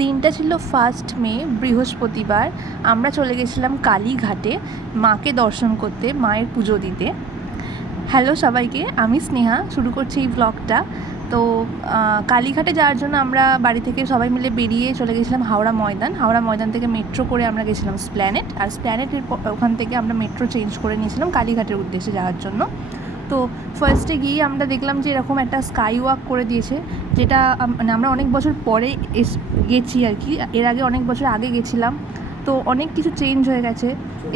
দিনটা ছিল 1 মে, বৃহস্পতিবার। আমরা চলে গেছিলাম কালীঘাটে মাকে দর্শন করতে, মায়ের পুজো দিতে। হ্যালো সবাইকে, আমি স্নেহা, শুরু করছি এই ব্লগটা। তো কালীঘাটে যাওয়ার জন্য আমরা বাড়ি থেকে সবাই মিলে বেরিয়ে চলে গেছিলাম হাওড়া ময়দান থেকে মেট্রো করে আমরা গেছিলাম স্প্ল্যানেট, আর স্প্ল্যানেটের ওখান থেকে আমরা মেট্রো চেঞ্জ করে নিয়েছিলাম কালীঘাটের উদ্দেশ্যে যাওয়ার জন্য। তো ফার্স্টে গিয়ে আমরা দেখলাম যে এরকম একটা স্কাই ওয়াক করে দিয়েছে, যেটা মানে আমরা অনেক বছর পরে গেছি আর কি। এর আগে অনেক বছর আগে গেছিলাম, তো অনেক কিছু চেঞ্জ হয়ে গেছে।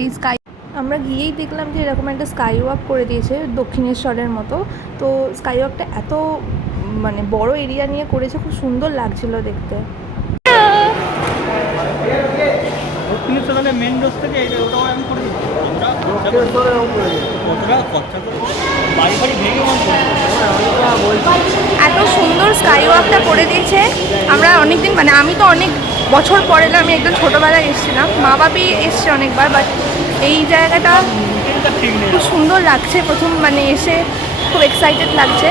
এই স্কাই আমরা গিয়েই দেখলাম যে এরকম একটা স্কাই ওয়াক করে দিয়েছে দক্ষিণেশ্বরের মতো। তো স্কাই ওয়াকটা এত মানে বড় এরিয়া নিয়ে করেছে, খুব সুন্দর লাগছিল দেখতে। মেন রোড থেকে ওটাও আমি করে দিচ্ছি। এত সুন্দর স্কাই ওয়াকটা করে দিয়েছে। আমরা অনেক দিন মানে আমি তো অনেক বছর পরে না, আমি একদম ছোটোবেলায় এসেছিলাম, মা বাপি এসছে অনেকবার, বাট এই জায়গাটা খুব সুন্দর লাগছে। প্রথম মানে এসে খুব এক্সাইটেড লাগছে,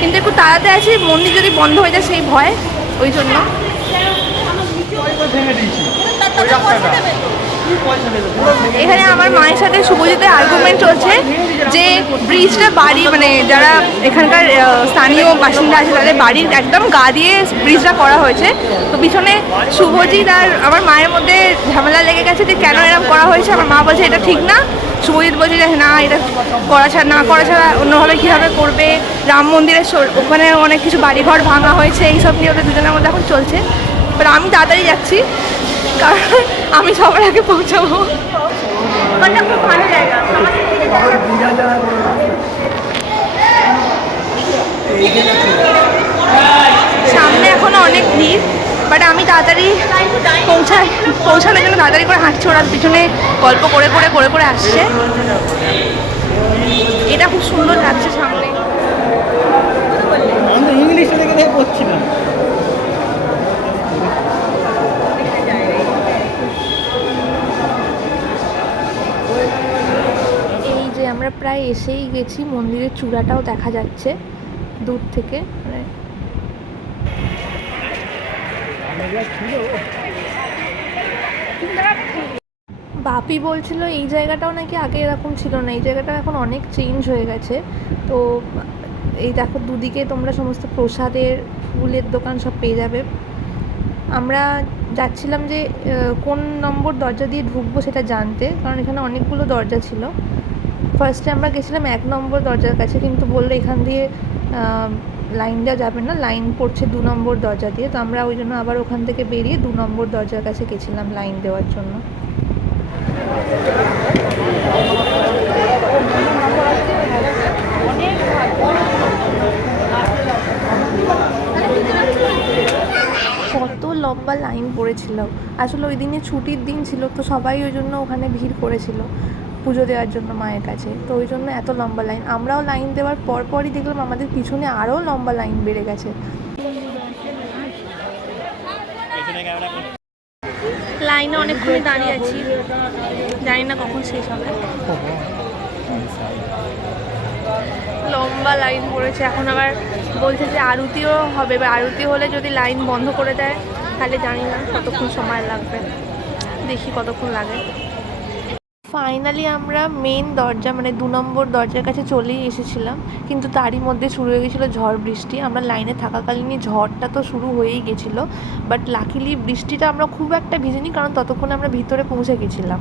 কিন্তু একটু তাড়াতে আছি মন্দির যদি বন্ধ হয়ে যায় সেই ভয়, ওই জন্য। এখানে আমার মায়ের সাথে শুভজিতের আর্গুমেন্ট চলছে যে ব্রিজটা বাড়ি মানে যারা এখানকার স্থানীয় বাসিন্দা আছে তাদের বাড়ির একদম গা দিয়ে ব্রিজটা করা হয়েছে। তো পিছনে শুভজিৎ আর আমার মায়ের মধ্যে ঝামেলা লেগে গেছে যে কেন এরকম করা হয়েছে। আমার মা বলছে এটা ঠিক না, শুভজিৎ বলছে যে না এটা করা ছাড়া অন্যভাবে কীভাবে করবে। রাম মন্দিরের ওখানে অনেক কিছু বাড়িঘর ভাঙা হয়েছে, এইসব নিয়ে ওদের দুজনের মধ্যে এখন চলছে। বাট আমি তাড়াতাড়ি যাচ্ছি কারণ আমি সবার আগে পৌঁছাবো। খুব ভালো জায়গা, সামনে এখনো অনেক ভিড়, বাট আমি তাড়াতাড়ি পৌঁছানোর জন্য তাড়াতাড়ি করে হাঁটছি। ওরা পিছনে গল্প করে করে করে করে আসছে। এটা খুব সুন্দর লাগছে সামনে। ইংলিশ দেখে পড়ছিলাম। এই যে আমরা প্রায় এসেই গেছি, মন্দিরের চূড়াটাও দেখা যাচ্ছে দূর থেকে। বাপি বলছিল এই জায়গাটাও নাকি আগে এরকম ছিল না, এই জায়গাটা এখন অনেক চেঞ্জ হয়ে গেছে। তো এই দেখো দুদিকে তোমরা সমস্ত প্রসাদের ফুলের দোকান সব পেয়ে যাবে। আমরা যাচ্ছিলাম যে কোন নম্বর দরজা দিয়ে ঢুকবো সেটা জানতে, কারণ এখানে অনেকগুলো দরজা ছিল। ফার্স্টে আমরা গেছিলাম 1 নম্বর দরজার কাছে, কিন্তু বললো এখান দিয়ে লাইন দেওয়া যাবে না, লাইন পড়ছে 2 নম্বর দরজা দিয়ে। তো আমরা ওই জন্য আবার ওখান থেকে বেরিয়ে 2 নম্বর দরজার কাছে গেছিলাম লাইন দেওয়ার জন্য। কত লম্বা লাইন পড়েছিল। আসলে ওই দিনে ছুটির দিন ছিল, তো সবাই ওই জন্য ওখানে ভিড় করেছিল পুজো দেওয়ার জন্য মায়ের কাছে। তো ওই জন্য এত লম্বা লাইন। আমরাও লাইন দেওয়ার পরপরই দেখলাম আমাদের পিছনে আরও লম্বা লাইন বেড়ে গেছে। লাইনে অনেকক্ষণ দাঁড়িয়ে আছি, জানি না কখন শেষ হবে। লম্বা লাইন পড়েছে। এখন আবার বলছে যে আরতিও হবে, বা আরতি হলে যদি লাইন বন্ধ করে দেয় তাহলে জানি না কতক্ষণ সময় লাগবে, দেখি কতক্ষণ লাগে। ফাইনালি আমরা মেন দরজা মানে 2 নম্বর দরজার কাছে চলেই এসেছিলাম, কিন্তু তারই মধ্যে শুরু হয়ে গেছিলো ঝড় বৃষ্টি। আমরা লাইনে থাকাকালীনই ঝড়টা তো শুরু হয়েই গেছিলো, বাট লাকিলি বৃষ্টিটা আমরা খুব একটা ভিজিনি, কারণ ততক্ষণ আমরা ভিতরে পৌঁছে গেছিলাম।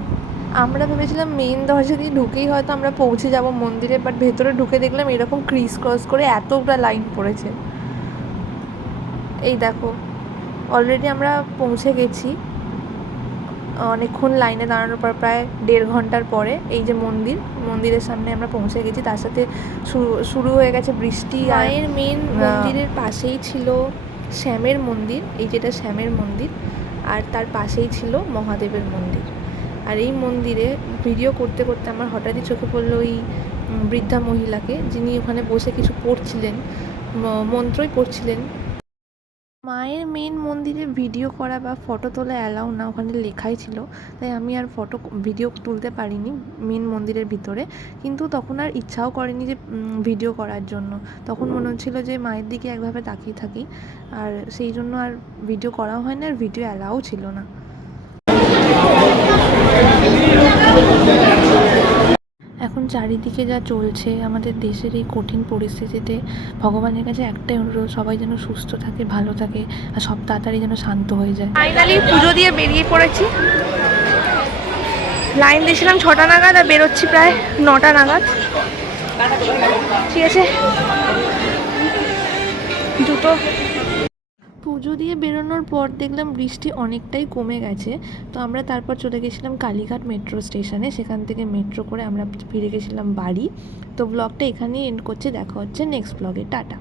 আমরা ভেবেছিলাম মেন দরজা দিয়ে ঢুকেই হয়তো আমরা পৌঁছে যাব মন্দিরে, বাট ভেতরে ঢুকে দেখলাম এরকম ক্রিস ক্রস করে এতটা লাইন পড়েছে। এই দেখো অলরেডি আমরা পৌঁছে গেছি অনেকক্ষণ লাইনে দাঁড়ানোর পর, প্রায় 1.5 ঘন্টার পরে। এই যে মন্দিরের সামনে আমরা পৌঁছে গেছি, তার সাথে শুরু হয়ে গেছে বৃষ্টি। মায়ের মেন মন্দিরের পাশেই ছিল শ্যামের মন্দির, এই যেটা শ্যামের মন্দির, আর তার পাশেই ছিল মহাদেবের মন্দির। আর এই মন্দিরে ভিডিও করতে করতে আমার হঠাৎই চোখে পড়লো ওই বৃদ্ধা মহিলাকে, যিনি ওখানে বসে কিছু পড়ছিলেন, মন্ত্রই পড়ছিলেন। মায়ের মেন মন্দিরে ভিডিও করা বা ফটো তোলা অ্যালাউ না, ওখানে লেখাই ছিল, তাই আমি আর ভিডিও তুলতে পারিনি মেন মন্দিরের ভিতরে। কিন্তু তখন আর ইচ্ছাও করেনি যে ভিডিও করার জন্য। তখন মনে হচ্ছিলো যে মায়ের দিকে একভাবে তাকিয়ে থাকি, আর সেই জন্য আর ভিডিও করাও হয় না, আর ভিডিও অ্যালাউ ছিল না। এখন চারিদিকে যা চলছে আমাদের দেশের এই কঠিন পরিস্থিতিতে ভগবানের কাছে একটাই অনুরোধ, সবাই যেন সুস্থ থাকে, ভালো থাকে, আর সব তাড়াতাড়ি যেন শান্ত হয়ে যায়। ফাইনালি পুজো দিয়ে বেরিয়ে পড়েছি। লাইন দিয়েছিলাম 6টা নাগাদ, আর বেরোচ্ছি প্রায় 9টা নাগাদ। ঠিক আছে, জুতো। পুজো দিয়ে বেরোনোর পর দেখলাম বৃষ্টি অনেকটাই কমে গেছে, তো আমরা তারপর চলে গেছিলাম কালীঘাট মেট্রো স্টেশনে। সেখান থেকে মেট্রো করে আমরা ফিরে গেছিলাম বাড়ি। তো ব্লগটা এখানেই এন্ড করছি, দেখা হচ্ছে নেক্সট ব্লগে। টাটা।